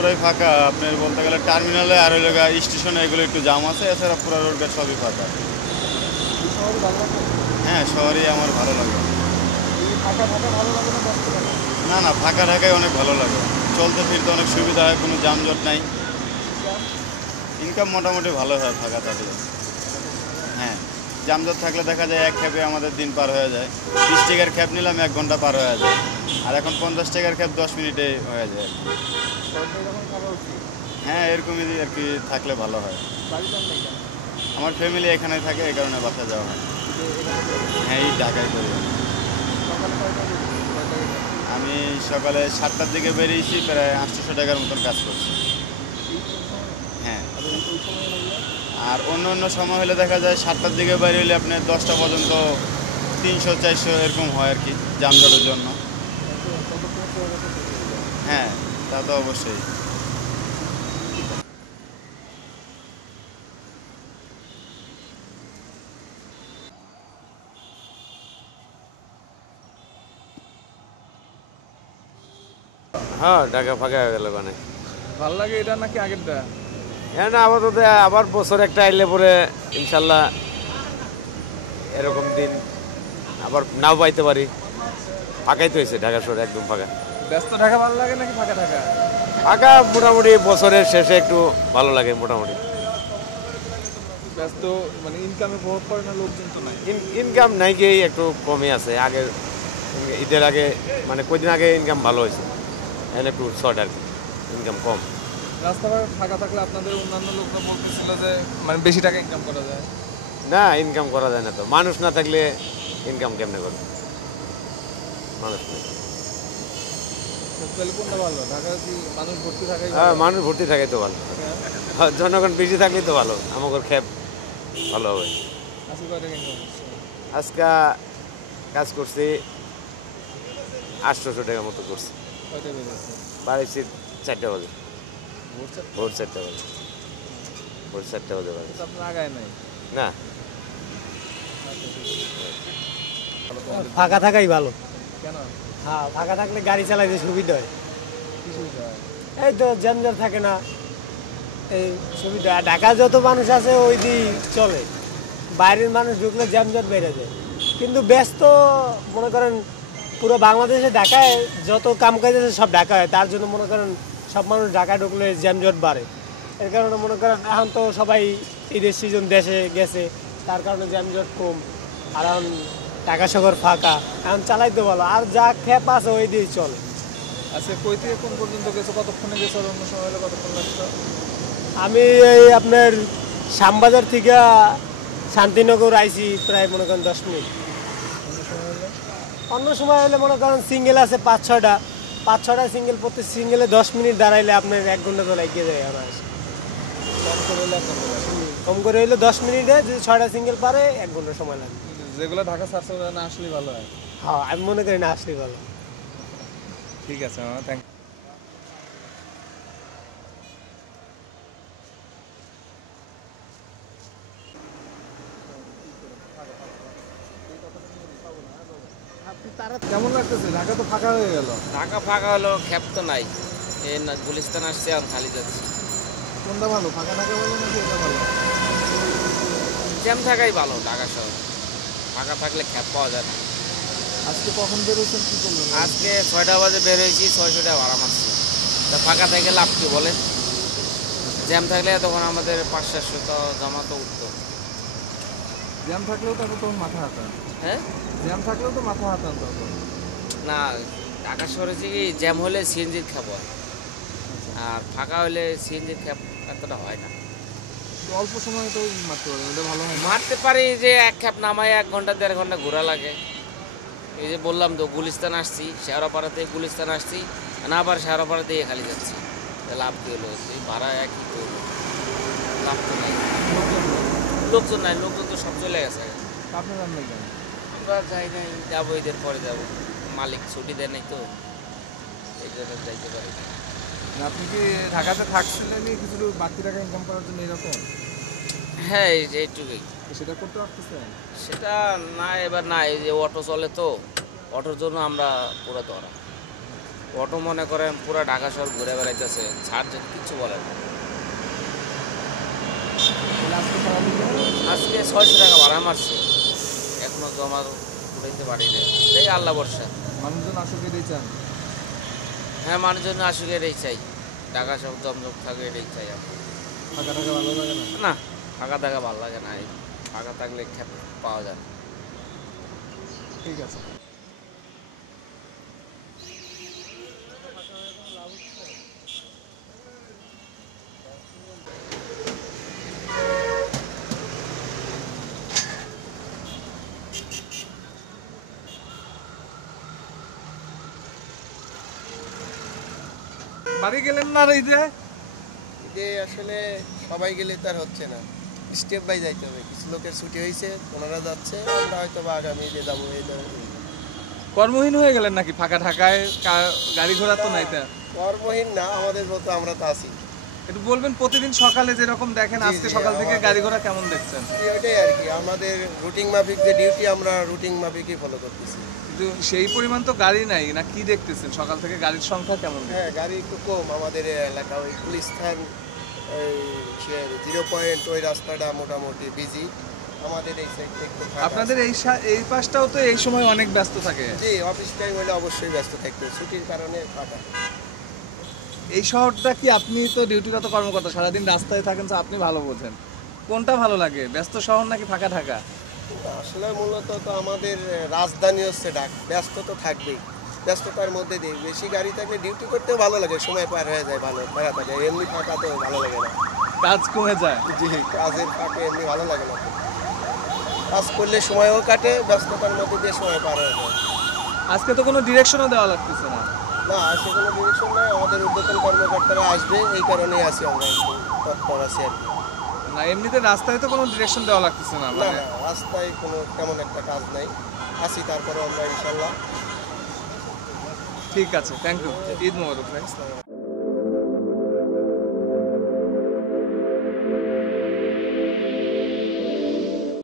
পুরাই ফাঁকা, আপনার বলতে গেলে টার্মিনালে আর ওই জায়গা স্টেশনে এগুলো একটু জাম আছে, এছাড়া পুরো রোডঘাট সবই ফাঁকা। হ্যাঁ, শহরেই আমার ভালো লাগে। না না, ফাঁকা ঢাকায় অনেক ভালো লাগে, চলতে ফিরতে অনেক সুবিধা হয়, কোনো যানজট নাই। ইনকাম মোটামুটি ভালো হয় ফাঁকা থাকলে। হ্যাঁ, যানজট থাকলে দেখা যায় এক ক্যাবে আমাদের দিন পার হয়ে যায়। 20 টাকার ক্যাব নিলাম 1 ঘন্টা পার হয়ে যায়, আর এখন 50 টাকার ক্যাব 10 মিনিটে হয়ে যায়। হ্যাঁ, এরকমই আর কি থাকলে ভালো হয়। আমার ফ্যামিলি এখানে থাকে, এই কারণে বাসা যাওয়া হয়। হ্যাঁ, এই ঢাকায় করি। আমি সকালে 7টার দিকে বেরিয়েছি, প্রায় 800 টাকার মতন কাজ করছি। হ্যাঁ, আর অন্য অন্য সময় হলে দেখা যায় 7টার দিকে বেরিয়ে হলে আপনার 10টা পর্যন্ত 300-400 এরকম হয় আর কি, যানজটের জন্য। হ্যাঁ, তা তো অবশ্যই। হ্যাঁ, ঢাকা ফাঁকা হয়ে গেল মানে। ভালো লাগে এটা নাকি আগেরটা? হ্যাঁ, না আপাতত আবার বছর একটা আইলে পরে ইনশাল্লাহ এরকম দিন আবার নাও পাইতে পারি। ফাঁকাই তো হয়েছে, ঢাকা শহর একদম ফাঁকা। ব্যস্ত ঢাকা ভালো লাগে নাকি ফাঁকা ঢাকা? ফাঁকা মোটামুটি বছরের শেষে একটু ভালো লাগে মোটামুটি। ব্যস্ত মানে ইনকামে প্রভাব পড়ে না, লোকজন তো নাই। ইনকাম নাই গিয়ে একটু কমই আছে। আগে ঈদের আগে মানে কদিন আগে ইনকাম ভালো হয়েছে, এখন একটু শর্ট আর কি, ইনকাম কম। রাস্তাঘাট ফাঁকা থাকলে আপনাদের অন্যান্য লোকরা বলতেছিল যে মানে বেশি টাকা ইনকাম করা যায়। না, ইনকাম করা যায় না তো, মানুষ না থাকলে ইনকাম কেমনে করবে? মানুষ নেই। তাহলে কোনটা ভালো? ঢাকা কি মানুষ ভর্তি থাকাই হ্যাঁ, ভালো? মানুষ ভর্তি থাকে তো ভালো। হ্যাঁ, জনগণ বেশি থাকলেই তো ভালো, আমাদের খেপ ভালো হবে। আজকে কয় টাকা ইনকাম হচ্ছে? আজকে কাজ করছি 800 টাকা মতো করছি। কয়টা বেজেছে? বাড়িছি 4টা বাজে, ভোর চারটা? ভোর 4টা বাজে, ভোর 4টা বাজে বাড়ি। তো আপনার আগায় নাই? না, ফাঁকা থাকাই ভালো। কেন? হ্যাঁ, ফাঁকা থাকলে গাড়ি চালাইতে সুবিধা হয়। কি সুবিধা হয়? এই তো জ্যামজাম থাকে না, এই সুবিধা। ঢাকা যত মানুষ আছে ওই দিক চলে, বাইরের মানুষ ঢুকলে জ্যামজট বেড়ে যায়। কিন্তু ব্যস্ত মনে করেন পুরো বাংলাদেশে ঢাকায় যত কাম কাজ আছে সব ঢাকা হয়, তার জন্য মনে করেন সব মানুষ ঢাকায় ঢুকলে জ্যামজট বাড়ে। এর কারণে মনে করেন এখন তো সবাই ঈদের সিজন দেশে গেছে, তার কারণে জ্যামজট কম। আর এখন ঢাকা শহর ফাঁকা, এখন চালাইতে ভালো, আর যা খেপ আছে ওই দিয়ে চলে। আচ্ছা, কই থেকে কোন পর্যন্ত গেছো, কতক্ষণে গেছো, আর অন্য সময় হলে কতক্ষণ লাগতো? আমি এই আপনার শ্যামবাজার থেকে শান্তিনগর আইছি প্রায় মনে করেন 10 মিনিট। অন্য সময় হলে? অন্য সময় হলে মনে করেন সিঙ্গেল আছে 5-6টা সিঙ্গেল, প্রতি সিঙ্গেলে 10 মিনিট দাঁড়াইলে আপনার 1 ঘন্টা তো লাগিয়ে যায় আমার। কম করে হলে 1 ঘন্টা লাগে। কম করে হইলে 10 মিনিটে যদি 6টা সিঙ্গেল পারে 1 ঘন্টা সময় লাগে। যেগুলো ঢাকা সার্চে না আসলেই ভালো হয়। হ্যাঁ, আমি মনে করি না আসলেই ভালো। ঠিক আছে মামা, থ্যাংক। কেমন লাগতেছে? ঢাকা তো ফাঁকা হয়ে গেল। ঢাকা ফাঁকা হলো, খ্যাপ তো নাই। এই না গুলিস্তান আসছে, আমি খালি যাচ্ছি। কোনটা ভালো, ফাঁকা ঢাকা ভালো নাকি এটা ভালো? জ্যাম থাকাই ভালো ঢাকা শহর, ফাঁকা থাকলে খ্যাপ পাওয়া যায় না। আজকে কখন বেরোচ্ছেন, কি করলেন? আজকে 6টা বাজে বের হয়েছি, 600 টাকা ভাড়া মারছি। তা ফাঁকা থেকে লাভ কি বলেন? জ্যাম থাকলে তখন আমাদের 500-700 তো জমা তো উঠতো। জ্যাম থাকলেও তো তখন মাথা হাতান। হ্যাঁ, জ্যাম থাকলেও তো মাথা হাতান তখন। না ঢাকা শহরে হচ্ছে কি জ্যাম হলে সিএনজির খ্যাপ হয়, আর ফাঁকা হলে সিএনজির খ্যাপ এতটা হয় না। তো অল্প সময় তো মারতে পারেন, এটা ভালো হয় না? মারতে পারি যে এক খ্যাপ নামায় 1 ঘন্টা 1.5 ঘন্টা ঘোরা লাগে। এই যে বললাম তো গুলিস্তান আসছি, শেওড়াপাড়া থেকে গুলিস্তান আসছি, না আবার শেওড়াপাড়া দিয়ে খালি যাচ্ছি। লাভ কি হলো? এই ভাড়া একই তো হলো, লাভ তো নাই। লোকজন নাই, লোকজন তো সব চলে গেছে। আপনি যান নাই কেন? আমরা যাই নাই, যাবো ঈদের পরে যাবো, মালিক ছুটি দেয় নাই তো, এই জন্য যাইতে পারি না। আপনি কি ঢাকাতে থাকছিলেন কিছু বাড়তি টাকা ইনকাম করার জন্য এরকম? হ্যাঁ, এই যে এইটুকুই। সেটা করতে পারতেছেন? সেটা না, এবার না, এই যে অটো চলে তো, অটোর জন্য আমরা পুরো ধরা। অটো মনে করেন পুরো ঢাকা শহর ঘুরে বেড়াইতেছে, ছাড় যদি কিছু বলে না। আজকে 600 টাকা ভাড়া মারছে, এখনো জমা উঠাইতে পারি না, এই আল্লাহ বর্ষা। মানুষজন আসুক এটাই চান। হ্যাঁ, মানুষজন আসুক এটাই চাই, ঢাকা সব জমজম থাকে এটাই চাই আমরা। ফাঁকা টাকা ভালো লাগে না। না, ফাঁকা থাকা ভালো লাগে না, এই ফাঁকা থাকলে খেত পাওয়া যায় না। ঠিক আছে। বাড়ি গেলেন না এই যে? যে আসলে সবাই গেলে তার হচ্ছে না, স্টেপ বাই যাইতে হবে। কিছু লোকের ছুটি হয়েছে, ওনারা যাচ্ছে, আমরা হয়তো বা আগামী যে যাবো এই ধরনের। কর্মহীন হয়ে গেলেন নাকি? ফাঁকা ঢাকায় গাড়ি ঘোড়া তো নাই তা। কর্মহীন না, আমাদের মতো আমরা তো আছি। একটু বলবেন প্রতিদিন সকালে যেরকম দেখেন, জি, আজকে জি, সকাল থেকে আমাদের- গাড়ি ঘোড়া কেমন দেখছেন? ওইটাই আর কি, আমাদের রুটিন মাফিক যে ডিউটি, আমরা রুটিন মাফিকই ফলো করতেছি। কিন্তু সেই পরিমাণ তো গাড়ি নাই, না কি দেখতেছেন সকাল থেকে গাড়ির সংখ্যা কেমন? হ্যাঁ, গাড়ি একটু কম আমাদের এই এলাকা। ওই গুলিস্তান, ওই 0 পয়েন্ট, ওই রাস্তাটা মোটামুটি বিজি। আমাদের এই সাইডটা একটু ফাঁকা আপনাদের আছে। এই পাশটাও তো এই সময় অনেক ব্যস্ত থাকে। জি, অফিস টাইম হলে অবশ্যই ব্যস্ত থাকবে, ছুটির কারণে ফাঁকা। এই শহরটা কি, আপনি তো ডিউটিরত কর্মকর্তা, সারাদিন রাস্তায় থাকেন, তো আপনি ভালো বোঝেন কোনটা ভালো লাগে, ব্যস্ত শহর নাকি ফাঁকা ঢাকা? আসলে মূলত তো আমাদের রাজধানী হচ্ছে ঢাকা, ব্যস্ত তো থাকবেই। ব্যস্ততার মধ্যে দিয়ে বেশি গাড়ি থাকলে ডিউটি করতেও ভালো লাগে, সময় পার হয়ে যায়, ভালো বেড়া থাকে। এমনি ফাঁকা তো ভালো লাগে না। কাজ কমে যায়। জি, কাজের ফাঁকে এমনি ভালো লাগে না। কাজ করলে সময়ও কাটে, ব্যস্ততার মধ্যে দিয়ে সময় পার হয়ে যায়। আজকে তো কোনো ডিরেকশনও দেওয়া লাগতেছে না। না, আজকে কোনো ডিরেকশন নাই, আমাদের উদ্বোধন কর্মকর্তারা আসবে, এই কারণেই আছি আমরা, একটু তৎপর আছি আর কি। না, এমনিতে রাস্তায় তো কোনো ডিরেকশন দেওয়া লাগতেছে না। না মানে না, রাস্তায় কোনো তেমন একটা কাজ নাই, আছি তারপরে আমরা ইনশাল্লাহ। ঠিক আছে, থ্যাংক ইউ। ঈদ মোবারক ভাই।